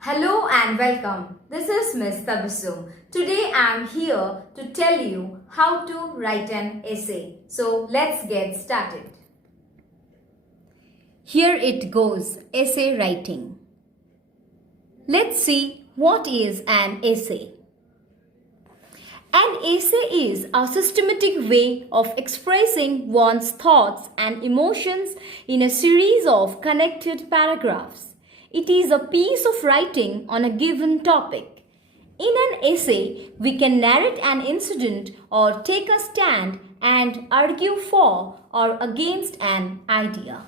Hello and welcome. This is Miss Tabassum. Today I am here to tell you how to write an essay. So let's get started. Here it goes, essay writing. Let's see what is an essay. An essay is a systematic way of expressing one's thoughts and emotions in a series of connected paragraphs. It is a piece of writing on a given topic. In an essay, we can narrate an incident or take a stand and argue for or against an idea.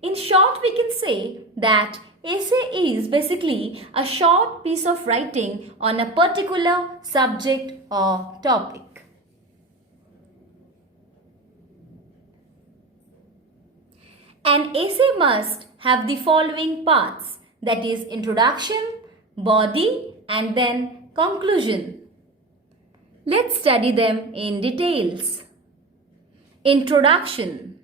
In short, we can say that essay is basically a short piece of writing on a particular subject or topic. An essay must have the following parts, that is introduction, body, and then conclusion. Let's study them in details. Introduction.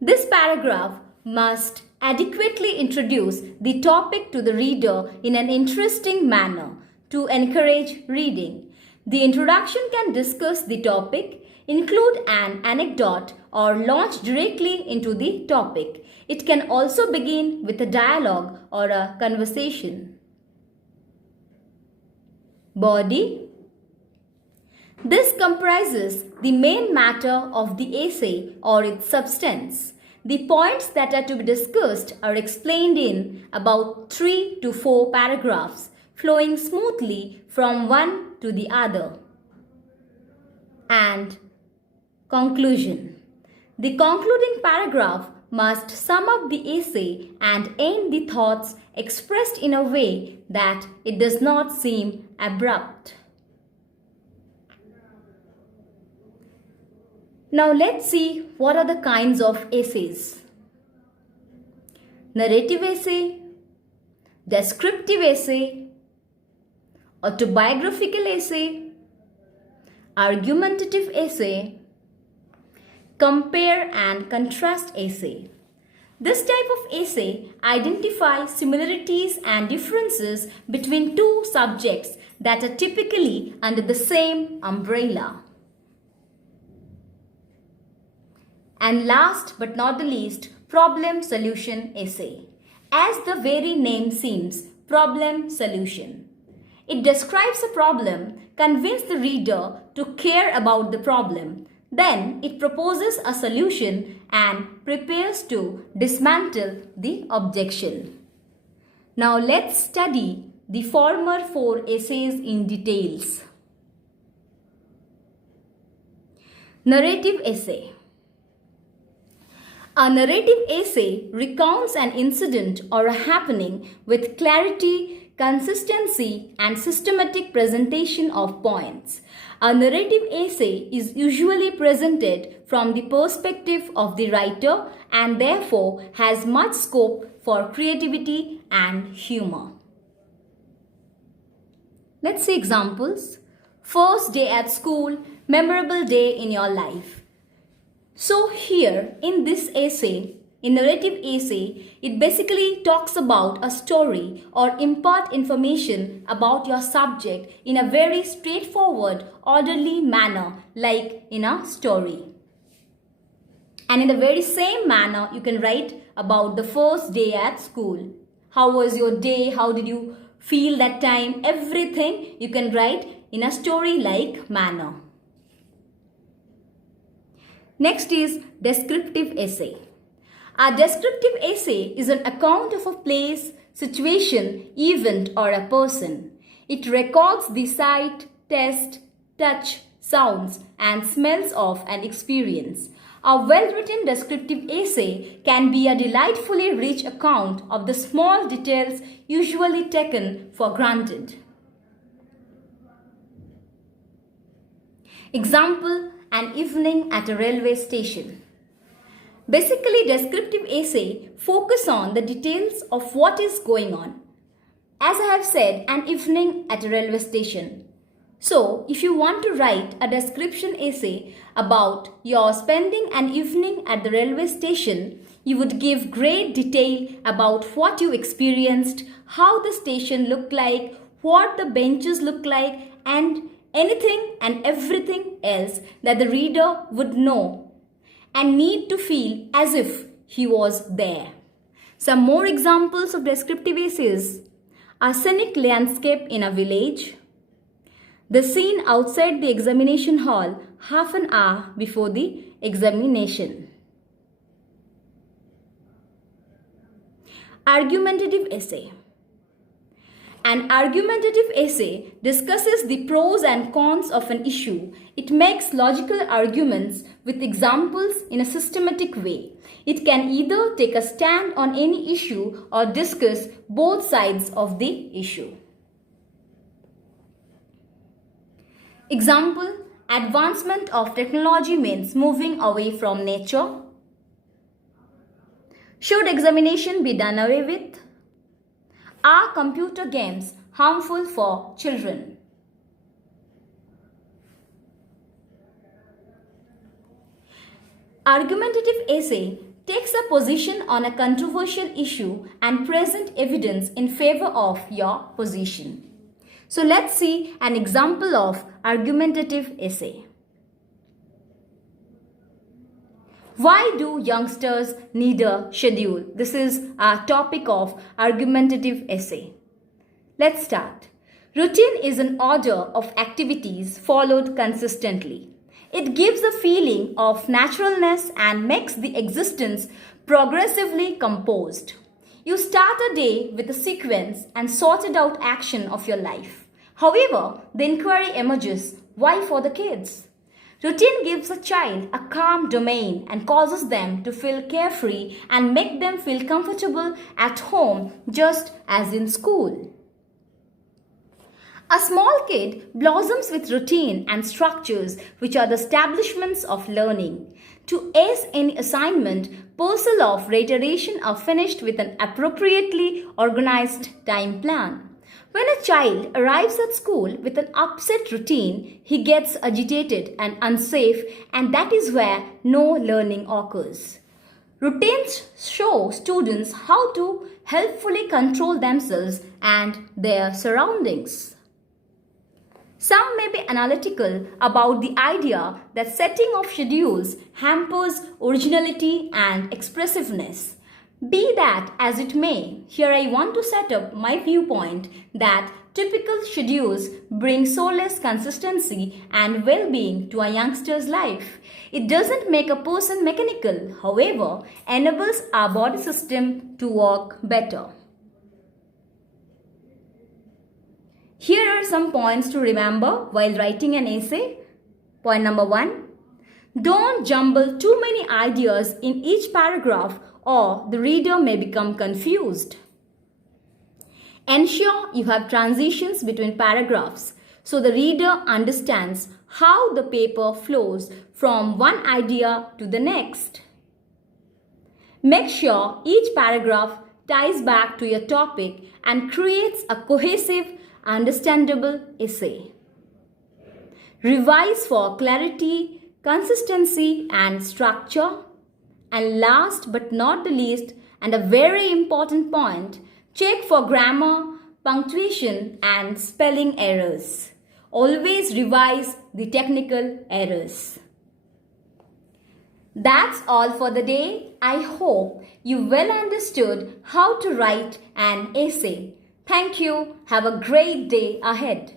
This paragraph must adequately introduce the topic to the reader in an interesting manner to encourage reading. The introduction can discuss the topic, include an anecdote, or launch directly into the topic. It can also begin with a dialogue or a conversation. Body. This comprises the main matter of the essay or its substance. The points that are to be discussed are explained in about 3 to 4 paragraphs, flowing smoothly from one to the other. And conclusion. The concluding paragraph must sum up the essay and end the thoughts expressed in a way that it does not seem abrupt. Now let's see what are the kinds of essays. Narrative essay, descriptive essay, autobiographical essay, argumentative essay, compare and contrast essay. This type of essay identifies similarities and differences between two subjects that are typically under the same umbrella. And last but not the least, problem solution essay. As the very name seems, problem solution. It describes a problem, convinces the reader to care about the problem. Then it proposes a solution and prepares to dismantle the objection. Now let's study the former 4 essays in details. Narrative essay. A narrative essay recounts an incident or a happening with clarity, consistency, and systematic presentation of points. A narrative essay is usually presented from the perspective of the writer and therefore has much scope for creativity and humor. Let's see examples. First day at school, memorable day in your life. So here in this essay, in narrative essay, it basically talks about a story or impart information about your subject in a very straightforward, orderly manner like in a story. And in the very same manner, you can write about the first day at school. How was your day? How did you feel that time? Everything you can write in a story-like manner. Next is descriptive essay. A descriptive essay is an account of a place, situation, event, or a person. It records the sight, taste, touch, sounds, and smells of an experience. A well-written descriptive essay can be a delightfully rich account of the small details usually taken for granted. Example, an evening at a railway station. Basically, descriptive essay focus on the details of what is going on. As I have said, an evening at a railway station. So, if you want to write a description essay about your spending an evening at the railway station, you would give great detail about what you experienced, how the station looked like, what the benches look like, and anything and everything else that the reader would know and need to feel as if he was there. Some more examples of descriptive essays: a scenic landscape in a village, the scene outside the examination hall half an hour before the examination. Argumentative essay. An argumentative essay discusses the pros and cons of an issue. It makes logical arguments with examples in a systematic way. It can either take a stand on any issue or discuss both sides of the issue. Example: advancement of technology means moving away from nature. Should examination be done away with? Are computer games harmful for children? Argumentative essay takes a position on a controversial issue and present evidence in favor of your position. So let's see an example of argumentative essay. Why do youngsters need a schedule? This is our topic of argumentative essay. Let's start. Routine is an order of activities followed consistently. It gives a feeling of naturalness and makes the existence progressively composed. You start a day with a sequence and sorted out action of your life. However, the inquiry emerges, why for the kids? Routine gives a child a calm domain and causes them to feel carefree and make them feel comfortable at home just as in school. A small kid blossoms with routine and structures, which are the establishments of learning. To ace any assignment, parcel of reiteration are finished with an appropriately organized time plan. When a child arrives at school with an upset routine, he gets agitated and unsafe, and that is where no learning occurs. Routines show students how to helpfully control themselves and their surroundings. Some may be analytical about the idea that setting of schedules hampers originality and expressiveness. Be that as it may, here I want to set up my viewpoint that typical schedules bring solace, consistency, and well-being to a youngster's life. It doesn't make a person mechanical, however, enables our body system to work better. Here are some points to remember while writing an essay. Point number 1. Don't jumble too many ideas in each paragraph or the reader may become confused. Ensure you have transitions between paragraphs so the reader understands how the paper flows from one idea to the next. Make sure each paragraph ties back to your topic and creates a cohesive, understandable essay. Revise for clarity, consistency, and structure. And last but not the least, and a very important point, check for grammar, punctuation, and spelling errors. Always revise the technical errors. That's all for the day. I hope you well understood how to write an essay. Thank you. Have a great day ahead.